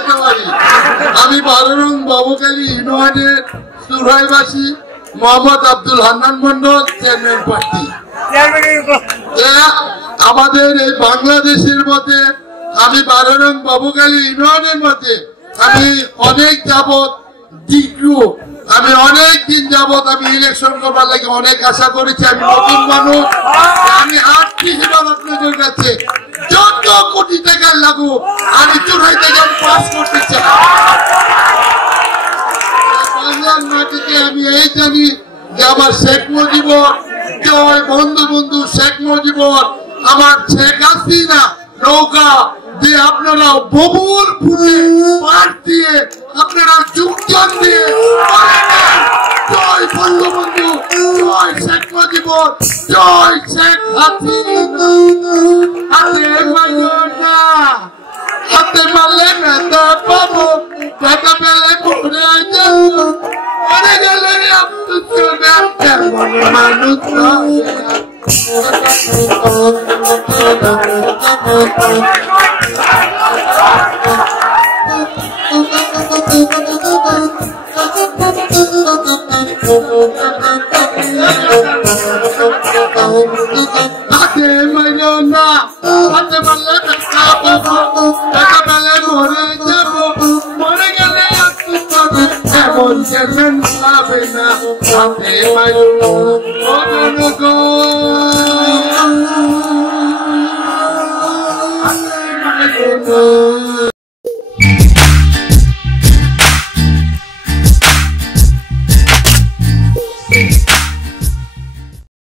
যেতে পারি। আমি 12 নং বাবুখালী ইউনিয়নের সুরাইবাসী মোহাম্মদ আব্দুল হান্নান মন্ডল, চেয়ারম্যান প্রার্থী। আমাদের এই বাংলাদেশের মধ্যে আমি 12 নং বাবুখালী ইউনিয়নের মধ্যে আমি অনেক যাবৎ আমি অনেক দিন যাবৎ আমি ইলেকশন করবার লাগে অনেক আশা করেছি। আমি নতুন মানুষ, আমি আর্থিক হিসাব আপনাদের কাছে যত কোটি টাকার লাগুক আমি চুরাই থেকে পাস করতে চাই। বাংলার মাটিতে আমি এই জানি যে আমার শেখ মুজিবর জয়, বন্ধু শেখ মুজিবর, আমার শেখ হাসিনা নৌকা দিয়ে আপনারা বহুল ফুলে পাট দিয়ে আপনারা যোগদান দিয়ে জয় বঙ্গবন্ধু, জয় শেখ মুজিবর, জয় শেখ হাসিনা। হাতে মারো না, হাতে মারলে ব্যথা পাবো, ব্যথা পেলে পড়ে যাবো, পড়ে গেলে মানুষ হাতে মারো না, হাতে মারলে ব্যথা পাবো, ব্যথা পেলে মরে যাবো, মরে গেলে এমন যেমন পাবে না। হাতে মারো না।